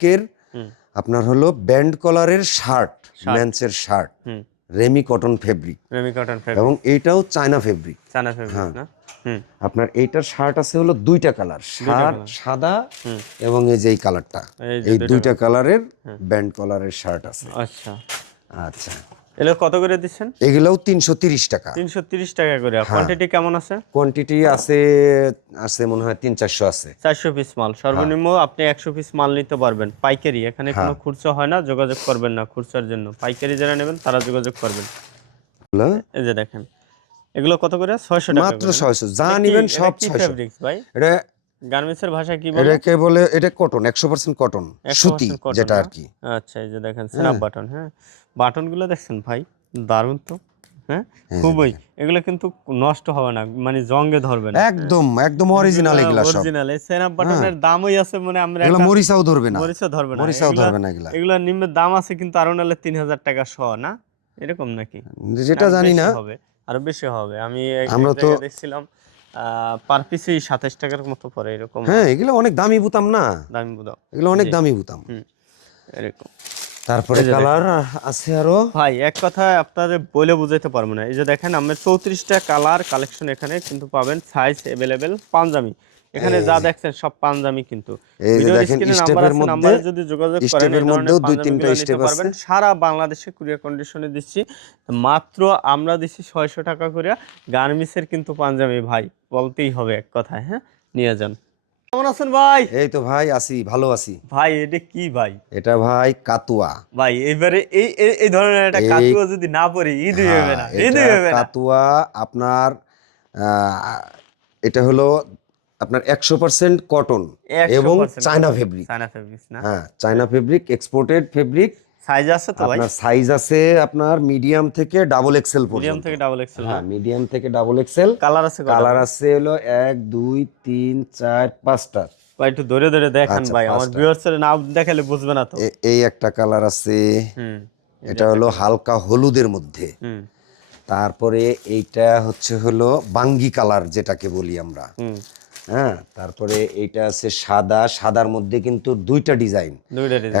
ফেব্রিকের আপনার হলো ব্যান্ড কলারের শার্ট, মেন্সের শার্ট, রেমি কটন ফেব্রিক, এবং এইটাও চায়না ফেব্রিক। হ্যাঁ, আপনার এইটার শার্ট আছে হলো দুইটা কালার, সাদা এবং এই যে এই কালারটা, এই দুইটা কালারের ব্যান্ড কলারের শার্ট আছে। আচ্ছা আচ্ছা, এগুলো কত করে দিচ্ছেন? এগুলোও 330 টাকা। 330 টাকা করে। কোয়ান্টিটি কেমন আছে? কোয়ান্টিটি আছে মনে হয় 300-400 আছে। 400 পিস মাল সর্বনিম্ন আপনি 100 পিস মাল নিতে পারবেন পাইকারি। এখানে কোনো খুচরা হয় না, যোগাযোগ করবেন না খুচরার জন্য। পাইকারি যারা নেবেন তারা যোগাযোগ করবেন। এই যে দেখেন এগুলো কত করে? 600 টাকা মাত্র 600। যা নেবেন সব 600। ফেব্রিক্স ভাই, এটা গার্মেন্টসের ভাষায় কি বলে? এটাকে বলে, এটা কটন, 100% কটন, সুতি যেটা আর কি। আচ্ছা, এই যে দেখেন স্ন্যাপ বাটন। হ্যাঁ, বাটনগুলো দেখছেন ভাই, দারুণ তো। হ্যাঁ, খুবই। এগুলো কিন্তু নষ্ট হবে না, মানে জঙ্গে ধরবে না। একদম একদম অরিজিনাল এগুলা সব। অরিজিনাল। এই স্ন্যাপ বাটনের দামই আছে মানে আমরা এগুলা মরিচাও ধরবে না, মরিচা ধরবে না, মরিচাও ধরবে না এগুলা। এগুলা নিম্নের দাম আছে কিন্তু আরো নালে 3000 টাকা সহ, না এরকম নাকি? যেটা জানি না, হবে আরো বেশি হবে। আমি আমরা তো দেখছিলাম পার পিসে 27 টাকার মতো পড়ে এরকম। হ্যাঁ, এগুলো অনেক দামি বুতাম না, দামি বুদাম, এগুলো অনেক দামি বুতাম। এরকম। তারপরে কালার আছে আরো ভাই এক কথায় আপনাদের বলে বুঝাইতে পারবো না। এই যে দেখেন আমরা 34টা কালার কালেকশন এখানে কিন্তু পাবেন, সাইজ अवेलेबल। পাঞ্জাবি এখানে যা দেখছেন সব পাঞ্জাবি, কিন্তু ভিডিওর স্ক্রিনে নাম্বার আছে, নাম্বারে যদি যোগাযোগ করেন এই ধরনের পাঞ্জাবিগুলো নিতে পারবেন। সারা বাংলাদেশে কুরিয়ার কন্ডিশনে দিচ্ছি। মাত্র আমরা দিচ্ছি 600 টাকা করে। গার্মেন্টসের কিন্তু পাঞ্জাবি ভাই বলতেই হবে এক কথায়। হ্যাঁ, নিয়ে যান। কেমন আছেন ভাই? এই তো ভাই আছি, ভালো আছি ভাই। এটা কি ভাই? এটা ভাই কাতুয়া ভাই। এবারে এই ধরনের একটা কাতুয়া যদি না পরি ঈদ হবে না, ঈদ হবে না। কাতুয়া আপনার এটা হলো আপনার 100% কটন এবং চায়না ফেব্রিক। চায়না ফেব্রিক না? হ্যাঁ, China fabric, exported fabric. Size আছে তো ভাই? আপনার সাইজ আছে আপনার মিডিয়াম থেকে ডাবল এক্সেল পর্যন্ত। মিডিয়াম থেকে ডাবল এক্সেল। হ্যাঁ, মিডিয়াম থেকে ডাবল এক্সেল। কালার আছে? কালার আছে হলো 1 2 3 4 5টা। ভাই একটু ধরে ধরে দেখান ভাই, আমার ভিউয়ার্সের না দেখালে বুঝবে না তো। এই একটা কালার আছে, এটা হলো হালকা হলুদের মধ্যে। তারপরে এইটা হলো বাঙ্গি কালার যেটাকে বলি আমরা। হ্যাঁ, তারপরে এইটা আছে সাদা, সাদার মধ্যে কিন্তু দুইটা ডিজাইন।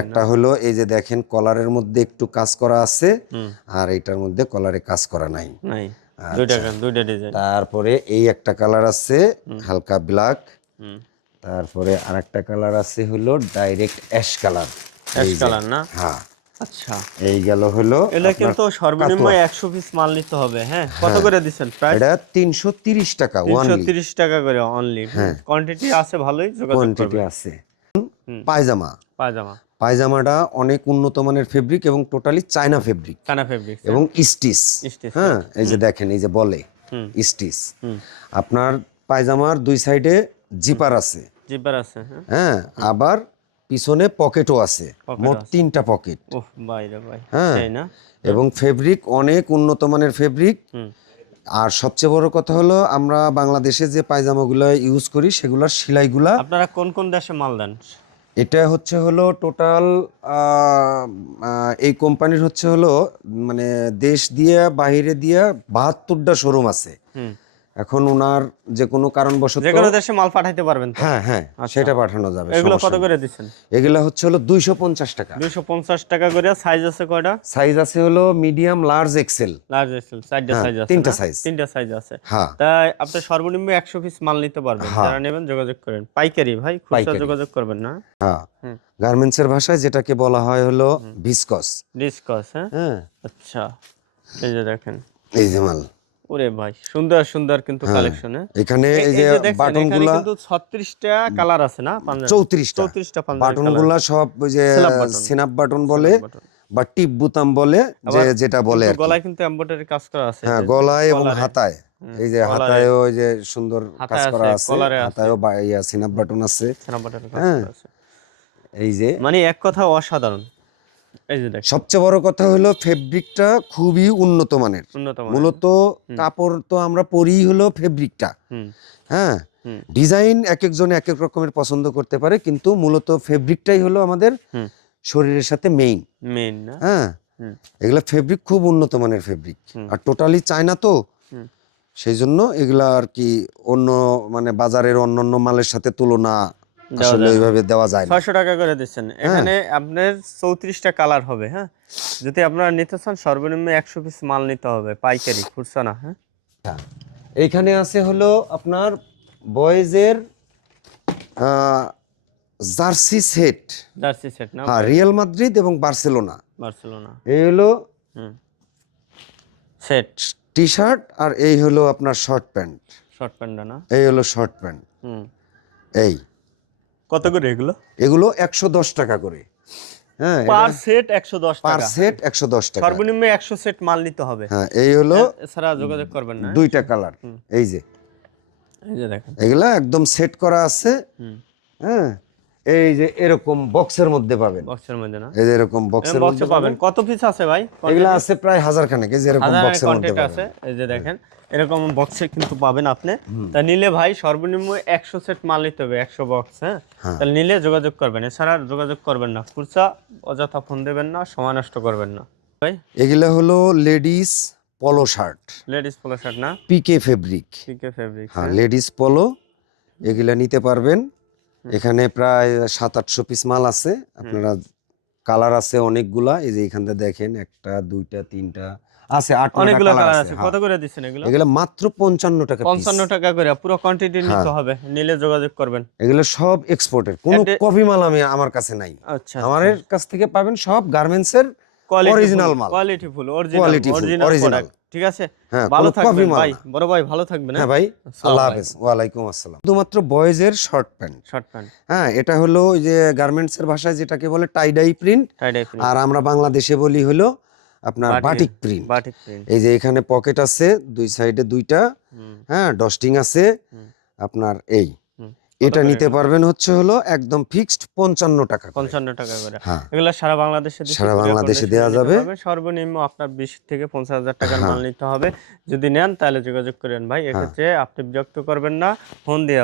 একটা হলো এই যে দেখেন কলারের মধ্যে একটু কাজ করা আছে, আর এইটার মধ্যে কলারে কাজ করা নাই। দুইটা ডিজাইন। তারপরে এই একটা কালার আছে হালকা ব্ল্যাক। তারপরে আরেকটা কালার আছে হলো direct ash colour. Ash colour না? হ্যাঁ। আচ্ছা, এই গেল হলো। এটা কিন্তু সর্বনিম্ন 100 পিস মাল নিতে হবে। হ্যাঁ, কত করে দিবেন প্রাইস? এটা 330 টাকা অনলি। 330 টাকা করে অনলি। কোয়ান্টিটি আছে ভালোই, যোগাযোগ করবেন। কোয়ান্টিটি আছে। পায়জামা, পায়জামাটা অনেক উন্নত মানের ফেব্রিক এবং totally China fabric. China fabric এবং স্টিচ। হ্যাঁ, এই যে দেখেন, এই যে বলে স্টিচ। আপনার পায়জামার দুই সাইডে জিপার আছে। জিপার আছে। হ্যাঁ, আবার পিছনে পকেটও আছে, মোট 3টা পকেট। ওহ ভাই রে ভাই, তাই না? এবং ফেব্রিক অনেক উন্নত মানের ফেব্রিক। আর সবচেয়ে বড় কথা হলো আমরা বাংলাদেশে যে পায়জামাগুলো ইউজ করি সেগুলোর সেলাইগুলা। আপনারা কোন কোন দেশে মাল দেন? এটা হলো টোটাল এই কোম্পানির হলো মানে দেশ দিয়ে বাইরে দিয়ে 72টা শোরুম আছে। এখন ওনার যে কোনো কারণবশত যে কোনো দেশে মাল পাঠাইতে পারবেন তো? হ্যাঁ হ্যাঁ, সেটা পাঠানো যাবে। এগুলো কত করে দিচ্ছেন? এগুলো হলো 250 টাকা। 250 টাকা করে। সাইজ আছে কয়টা? সাইজ আছে হলো medium, large, XL. Large, XL, চারটা সাইজ আছে। তিনটা সাইজ আছে। হ্যাঁ, তাই আপনি সর্বনিম্ন 100 পিস মাল নিতে পারবেন। যারা নেবেন যোগাযোগ করেন। পাইকারি ভাই, খুচরা যোগাযোগ করবেন না। হ্যাঁ, গার্মেন্টসের ভাষায় যেটাকে বলা হয় হলো ভিসকস। হ্যাঁ। আচ্ছা, এই যে দেখেন, এই যে মাল। ওরে ভাই, সুন্দর সুন্দর কিন্তু কালেকশন। এখানে এই যে বাটনগুলো কিন্তু 36টা কালার আছে না? 34টা বাটনগুলো সব ওই যে সিনাপ বাটন বলে বা টিপ বুতাম বলে, যেটা বলে আর কি। গলায় কিন্তু এমব্রয়ডারি কাজ করা আছে। হ্যাঁ, গলায় এবং হাতায়। এই যে হাতায়ও ওই যে সুন্দর কাজ করা আছে, হাতায়ও সিনাপ বাটন আছে। এই যে মানে এক কথা অসাধারণ। এই যে দেখেন, সবচেয়ে বড় কথা হলো ফেব্রিকটা খুবই উন্নত মানের। মূলত কাপড় তো আমরা পরি হলো ফেব্রিকটা। হ্যাঁ, ডিজাইন এক একজনে এক এক রকমের পছন্দ করতে পারে, কিন্তু মূলত ফেব্রিকটাই হলো আমাদের শরীরের সাথে মেইন না? হ্যাঁ, এগুলা ফেব্রিক খুব উন্নত মানের ফেব্রিক, আর টোটালি চায়না তো, সেই জন্য এগুলা আর কি অন্য মানে বাজারের অন্যান্য মালের সাথে তুলনা আসলে ওইভাবে দেওয়া যায় না। 600 টাকা করে দিচ্ছেন। এখানে আপনার 34টা কালার হবে। হ্যাঁ, যদি আপনারা নিতে চান সর্বনিম্ন 100 পিস মাল নিতে হবে, পাইকারি, খুচরা না। হ্যাঁ, এইখানে আছে হলো আপনার বয়েজের জার্সি সেট। জার্সি সেট না? হ্যাঁ, রিয়াল মাদ্রিদ এবং বার্সেলোনা। বার্সেলোনা। এই হলো সেট টি শার্ট, আর এই হলো আপনার শর্ট প্যান্ট। শর্ট প্যান্ট না? এই হলো শর্ট প্যান্ট। এই কত করে এগুলো? এগুলো 110 টাকা করে। হ্যাঁ, পার সেট 110 টাকা। পার সেট 110 টাকা। সর্বনিম্ন 100 সেট মাল নিতে হবে। হ্যাঁ, এই হলো এছাড়া যোগাযোগ করবেন না। দুইটা কালার। এই যে দেখেন, এগুলা একদম সেট করা আছে। হ্যাঁ, এই যে এরকম বক্সের মধ্যে পাবেন। বক্সের মধ্যে না? এই যে এরকম বক্সের মধ্যে পাবেন। কত পিস আছে ভাই? এগুলা আছে প্রায় 1000 খানেক। এই যে এরকম বক্সের মধ্যে কন্টেন্ট আছে। এই যে দেখেন, এরকম বক্সে কিন্তু পাবেন আপনি। তা নিলে ভাই সর্বনিম্ন 100 সেট মাল নিতে হবে, 100 বক্স। হ্যাঁ, তাহলে নিলে যোগাযোগ করবেন, এছাড়া যোগাযোগ করবেন না। খুচরা অযথা ফোন দেবেন না, সময় নষ্ট করবেন না ভাই। এগুলা হলো লেডিস পলো শার্ট। লেডিস পোলো শার্ট না? Pique fabric. Pique fabric. হ্যাঁ, লেডিস পলো এগুলা নিতে পারবেন। এখানে প্রায় 700-800 পিস মাল আছে। আপনারা কালার আছে অনেকগুলা। এই যে এখানটা দেখেন, 1টা 2টা 3টা আছে, 8-9টা অনেকগুলো কালার কালার আছে। আছে। কত করে দিচ্ছেন এগুলো? এগুলা মাত্র 55 টাকা পিস। 55 টাকা করে পুরো কোয়ান্টিটি নিতে হবে, নিলে যোগাযোগ করবেন। এগুলো সব এক্সপোর্টের, কোনো কপি মাল আমার কাছে নাই। আচ্ছা, আমার কাছ থেকে পাবেন সব গার্মেন্টসের অরিজিনাল মাল, কোয়ালিটিফুল, অরিজিনাল প্রোডাক্ট। ঠিক আছে, ভালো থাকবেন ভাই। বড় ভাই ভালো থাকবেন। হ্যাঁ ভাই, আল্লাহ হাফেজ। ওয়ালাইকুম আসসালাম। শুধুমাত্র বয়েজের শর্ট প্যান্ট। Short pant. হ্যাঁ, এটা হলো ওই যে গার্মেন্টসের ভাষায় যেটাকে বলে টাই ডাই প্রিন্ট, আর আমরা বাংলাদেশে বলি হলো আপনার বাটিক প্রিন্ট। Batik print. এই যে এখানে পকেট আছে, দুই সাইডে দুইটা। হ্যাঁ, ডস্টিং আছে আপনার। এই এটা নিতে পারবেন হচ্ছে হলো একদম ফিক্সড 55 টাকা। 55 টাকা করে। হ্যাঁ, এগুলা সারা বাংলাদেশে দেওয়া যাবে। সর্বনিম্ন আপনার 20 থেকে 50,000 টাকার মাল নিতে হবে। যদি নেন তাহলে যোগাযোগ করেন ভাই। এক্ষেত্রে আপনি বিরক্ত করবেন না, ফোন দিয়ে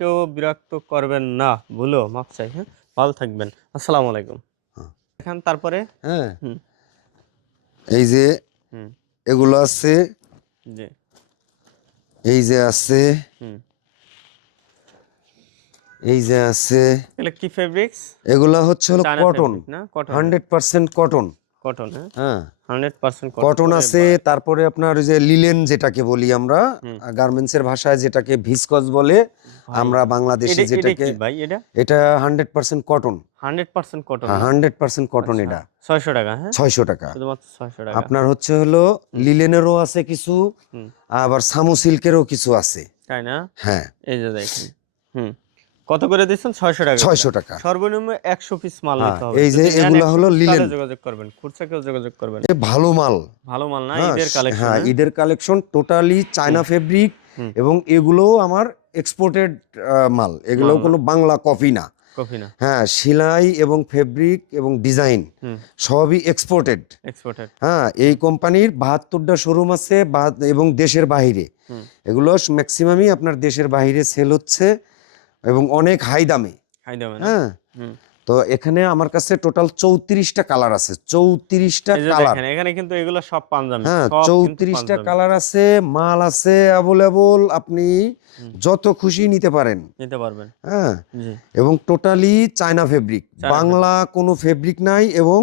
কেউ বিরক্ত করবেন না, ভুলো মাপ চাই। হ্যাঁ, ভালো থাকবেন। আসসালামু আলাইকুম। এখন তারপরে হ্যাঁ, এই যে এগুলো আছে, জি, এই যে আছে, এই যে আছে। এগুলো কি ফেব্রিক্স? এগুলো হচ্ছে হলো কটন না? Cotton, 100% cotton. কটন। হ্যাঁ, 100% কটন আছে। তারপরে আপনার ওই যে লিলেন যেটাকে বলি আমরা গার্মেন্টসের ভাষায়, যেটাকে ভিসকস বলে, আমরা বাংলাদেশে যেটাকে, এটা 100% কটন। 100% কটন। 100% কটন। এটা 600 টাকা। হ্যাঁ, 600 টাকা। শুধুমাত্র 600 টাকা। আপনার হচ্ছে হলো লিলেনেরও আছে কিছু, আবার সামু সিল্কেরও কিছু আছে। তাই না? হ্যাঁ, এই যে দেখেন। কত করে দিচ্ছেন? 600 টাকা। 600 টাকা। সর্বনিম্ন 100 পিস মাল নিতে হবে। এই যে এগুলো হলো লিলেন। যোগাযোগ করবেন, খুচরা কেউ যোগাযোগ করবেন। ভালো মাল, ভালো মাল না? ঈদের কালেকশন। হ্যাঁ, ঈদের কালেকশন, টোটালি চায়না ফেব্রিক, এবং এগুলো আমার এক্সপোর্টেড মাল। এগুলো কোনো বাংলা কপি না। কপি না। হ্যাঁ, সেলাই এবং ফেব্রিক এবং ডিজাইন সবই এক্সপোর্টেড। হ্যাঁ, এই কোম্পানির 72টা শোরুম আছে, এবং দেশের বাইরে। এগুলো ম্যাক্সিমামই আপনার দেশের বাইরে সেল হচ্ছে, এবং অনেক হাই দামে। হ্যাঁ, তো এখানে আমার কাছে টোটাল 34টা কালার আছে। 34টা কালার। এখানে কিন্তু এগুলো সব পাঞ্জাবি। হ্যাঁ, 34টা কালার আছে, মাল আছে অ্যাভেলেবল। আপনি যত খুশি নিতে পারেন, নিতে পারবেন। হ্যাঁ, এবং টোটালি চায়না ফেব্রিক, বাংলা কোনো ফেব্রিক নাই, এবং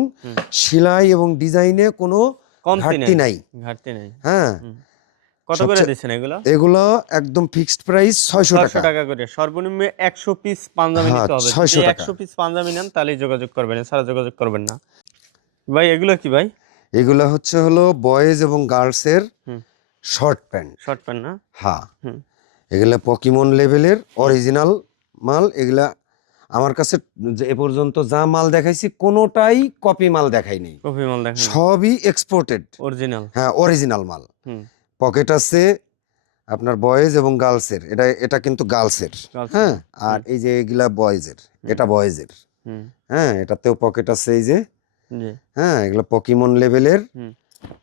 সেলাই এবং ডিজাইনে কোনো ঘাটতি নাই। হ্যাঁ, কত করে দিচ্ছেন এগুলো? এগুলো একদম ফিক্সড প্রাইস 600 টাকা করে। সর্বনিম্ন 100 পিস পাঞ্জাবি নিতে হবে। যদি 100 পিস পাঞ্জাবি নেন তাহলে যোগাযোগ করবেন, এছাড়া যোগাযোগ করবেন না ভাই। এগুলো কি ভাই? এগুলো হচ্ছে হলো বয়েজ এবং গার্লস এর শর্ট প্যান্ট। শর্ট প্যান্ট না? হ্যাঁ, এগুলা পকিমন লেভেলের অরিজিনাল মাল। এগুলা আমার কাছে এ পর্যন্ত যা মাল দেখাইছি কোনোটাই কপি মাল দেখাইনি। কপি মাল দেখাই, সবই এক্সপোর্টেড, অরিজিনাল। হ্যাঁ, অরিজিনাল মাল। পকেট আছে আপনার বয়েজ এবং গার্লসের। এটা কিন্তু গার্লসের। হ্যাঁ, আর এই যে এগুলা বয়েজের, এটা বয়েজের। হ্যাঁ, এটাতেও পকেট আছে। এই যে, হ্যাঁ, এগুলো পকিমন লেভেলের।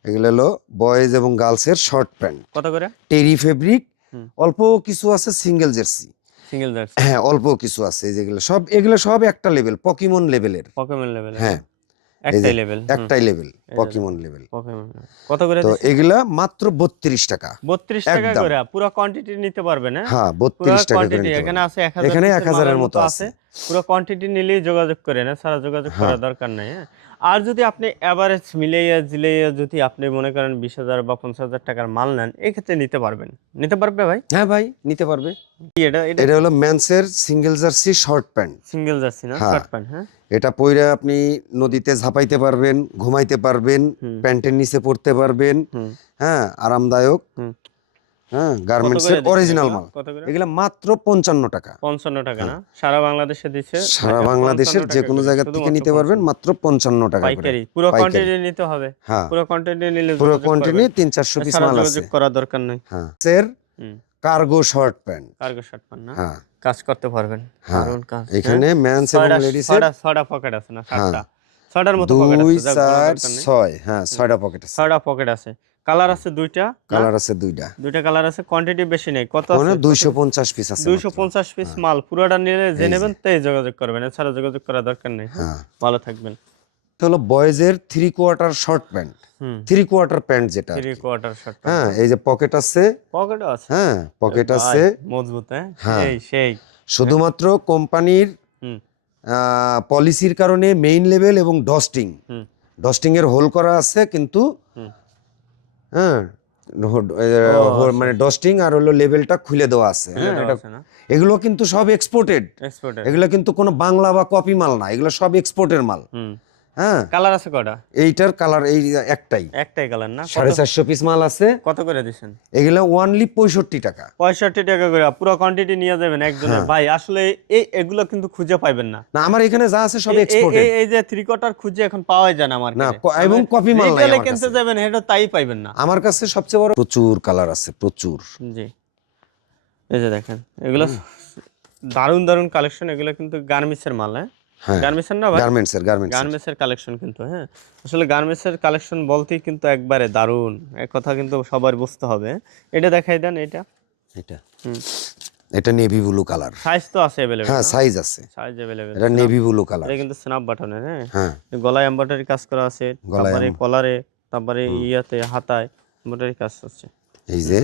এগুলো হলো বয়েজ এবং গার্লসের শর্ট প্যান্ট। কত করে? টেরি ফেব্রিক। অল্প কিছু আছে সিঙ্গেল জার্সি। সিঙ্গেল জার্সি, হ্যাঁ, অল্প কিছু আছে। এগুলো সব একটা লেভেল, পকিমন লেভেলের। Pokemon level. হ্যাঁ, একটাই লেভেল, পকিমন লেভেল। কত করে? তো এগুলা মাত্র 32 টাকা। 32 টাকা করে পুরো কোয়ান্টিটি নিতে পারবেন। হ্যাঁ, 32 টাকা করে। এখানে আছে 1000, এখানে 1000 এর মতো আছে। পুরো কোয়ান্টিটি নিলেই যোগাযোগ করেন, এছাড়া যোগাযোগ করার দরকার নাই। হ্যাঁ, আর যদি আপনি এভারেজ মিলাইয়া জিলাইয়া যদি আপনি মনে করেন 20,000 বা 50,000 টাকার মাল নেন, এই ক্ষেত্রে নিতে পারবেন। নিতে পারবে ভাই? হ্যাঁ ভাই, নিতে পারবে। কি এটা? এটা এটা হলো মেন্সের single jersey short pant. Single jersey না, হ্যাঁ। Short pant. হ্যাঁ, এটা পইরা আপনি নদীতে ঝাঁপাইতে পারবেন, ঘুমাইতে পারবেন, প্যান্টের নিচে পড়তে পারবেন। হ্যাঁ, আরামদায়ক। হুম। হ্যাঁ, কত গার্মেন্টসের করে দিচ্ছেন অরিজিনাল এগুলা? মাল। কত করে? এগুলা মাত্র 55 টাকা। 55 টাকা না? সারা বাংলাদেশে দিচ্ছে। সারা দেখেন, বাংলাদেশের 55 যে টাকা কোনো করে, জায়গা থেকে শুধুমাত্র নিতে পারবেন 55 মাত্র 55 টাকা করে। পাইকারি। পুরো পাইকারি। কোয়ান্টিটি নিতে হবে। হ্যাঁ, পুরো কোয়ান্টিটি নিলে পুরো যোগাযোগ কোয়ান্টিটি করবেন। 300-400 পিস এছাড়া মাল আছে। যোগাযোগ করার দরকার নাই। হ্যাঁ, এর হুম। Cargo short pant. Cargo short pant না? হ্যাঁ, কাজ করতে পারবেন। হ্যাঁ। দারুণ কাজ। এখানে মেন্স এবং লেডিসের ছয়টা পকেট আছে না? হ্যাঁ। 7টা। 6টার মতো পকেট 2, আছে। যাক, বলার 4, দরকার নেই। 6। হ্যাঁ, 6টা পকেট আছে। 6টা পকেট আছে। কালার আছে 2টা। কালার আছে 2টা। 2টা কালার আছে। কোয়ান্টিটি বেশি নেই। কত মানে আছে? 250 পিস আছে। 250 পিস মাল। পুরোটা নিলে যে নেবেন তাই যোগাযোগ করবেন। এছাড়া যোগাযোগ করার দরকার নেই। হ্যাঁ, ভালো থাকবেন। এটা হলো বয়েজের 3/4 শর্ট প্যান্ট। হুম। 3/4 প্যান্ট যেটা। 3/4 শর্ট প্যান্ট। হ্যাঁ, এই যে পকেট আছে। পকেটও আছে। হ্যাঁ, পকেট আছে। মজবুত। হ্যাঁ, হ্যাঁ। সেই। শুধুমাত্র কোম্পানির হুম। পলিসির কারণে মেইন লেভেল এবং ডস্টিং হুম। ডস্টিং এর হোল করা আছে, কিন্তু হুম। হ্যাঁ, মানে ডস্টিং আর হলো লেভেলটা খুলে দেওয়া আছে। হ্যাঁ, এটা আছে না? এগুলো কিন্তু সব এক্সপোর্টেড। এক্সপোর্টের। এগুলো কিন্তু কোনো বাংলা বা কপি মাল না, এগুলো সব এক্সপোর্টের মাল। হুম। হ্যাঁ, কালার আছে কয়টা? এইটার কালার এই একটাই। একটাই কালার না? 450 পিস মাল আছে। কত করে দিছেন? এগুলো ওনলি 65 টাকা। 65 টাকা করে পুরো কোয়ান্টিটি নিয়ে যাবেন একজনের। ভাই আসলে এগুলো কিন্তু খুঁজে পাইবেন না। না, আমার এখানে যা আছে সব এক্সপোর্টেড। এই যে 3/4 খুঁজে এখন পাওয়াই যায় না না, মার্কেটে। এবং কপি মাল নাই রিটেলে আমার কিনতে কাছে। যাবেন এটা তাই পাইবেন না। আমার কাছে সবচেয়ে বড় প্রচুর কালার আছে, প্রচুর। জি, এই যে দেখেন এগুলো দারুণ কালেকশন। এগুলো কিন্তু গার্মেন্টসের মাল। হ্যাঁ, হ্যাঁ, গার্মেন্টসের না ভাই? গার্মেন্টসের। গার্মেন্টসের কালেকশন কিন্তু। হ্যাঁ, আসলে গার্মেন্টসের কালেকশন বলতেই কিন্তু একবারে দারুণ। এক কথা কিন্তু সবার বুঝতে হবে। এটা দেখাই দেন। এটা এটা হুম। এটা নেভি ব্লু কালার। সাইজ তো আছে अवेलेबल। হ্যাঁ, সাইজ আছে। Size available. এটা নেভি ব্লু কালার। এটা কিন্তু স্ন্যাপ বাটনের। হ্যাঁ, হ্যাঁ, গলায় এমব্রয়ডারি কাজ করা আছে, তারপরে কলারে, তারপরে ইয়াতে হাতায় এমব্রয়ডারি কাজ আছে। এই যে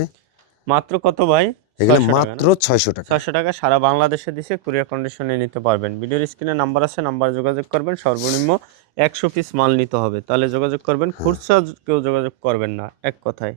মাত্র কত ভাই? এগুলো 600 টাকা মাত্র না? 600 টাকা। 600 টাকা সারা বাংলাদেশে দিছে। কুরিয়ার কন্ডিশনে নিতে পারবেন। ভিডিওর স্ক্রিনে নাম্বার আছে, নাম্বার যোগাযোগ করবেন। সর্বনিম্ন 100 পিস মাল নিতে হবে, তাহলে যোগাযোগ করবেন। খুচরা কেউ যোগাযোগ করবেন না, এক কথায়।